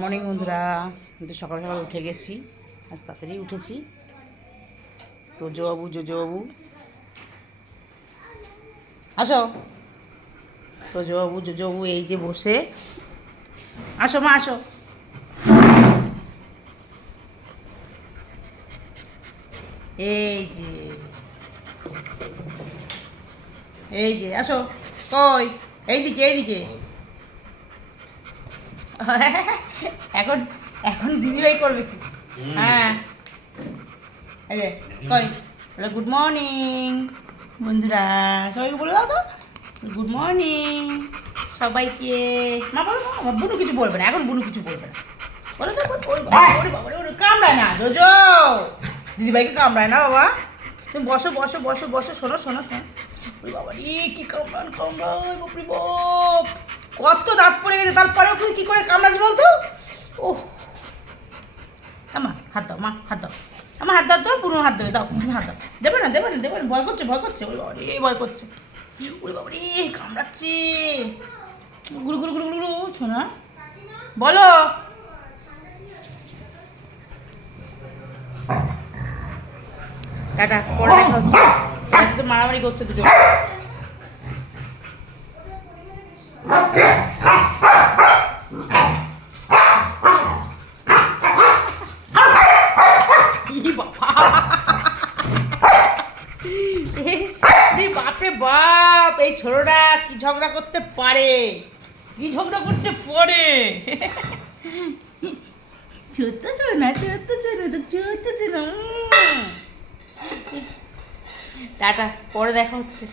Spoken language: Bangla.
মর্নিং বন্ধুরা, কিন্তু সকাল সকাল উঠে গেছি, আজ তাড়াতাড়ি উঠেছি। তো জোবাবু আসো। তো জোবাবু এই যে বসে, আসো মা আসো। এই যে আসো। কই? এইদিকে এখন এখন দিদিভাই করবে কি? হ্যাঁ, এই যে কই বলে গুড মর্নিং বন্ধুরা, সবাইকে বলে দাও তো গুড মর্নিং সবাইকে। মা বলো তো, আমার বুনু কিছু বলবে না, এখন বুনু কিছু বলবে না। বলো তো, ওরে বাবা ওরে কামড়ায় না জোজো, দিদিভাইকে কামড়ায় না বাবা। তুমি বসো বসো বসো বসো, শোনো শোনো শোনো। ওরে বাবা রে, কি কামড়ায় বাপরে বাপ, কত দাঁত পড়ে গেছে, তারপরেও তুই কি করে কামড়াচ্ছি বলতো? ওহ আমা হাত দাও, মা হাত দাও, আমার হাত দাও তো, পুরো হাত দেবে, দাও হাত দাও। দেবে না, ভয় করছে ওরে বাবা রে, ভয় করছে। ওরে বাবা রে, কামড়াচ্ছে, গুলু গুলু গুলু গুলু। শোনা বলো। টাটা, পরে দেখা হচ্ছে। তো মারামারি করছে দুটো। বাপরে বাপ, এই ছোটটা কি ঝগড়া করতে পারে, ছোট্ট ছোট না, টাটা, পরে দেখা হচ্ছে।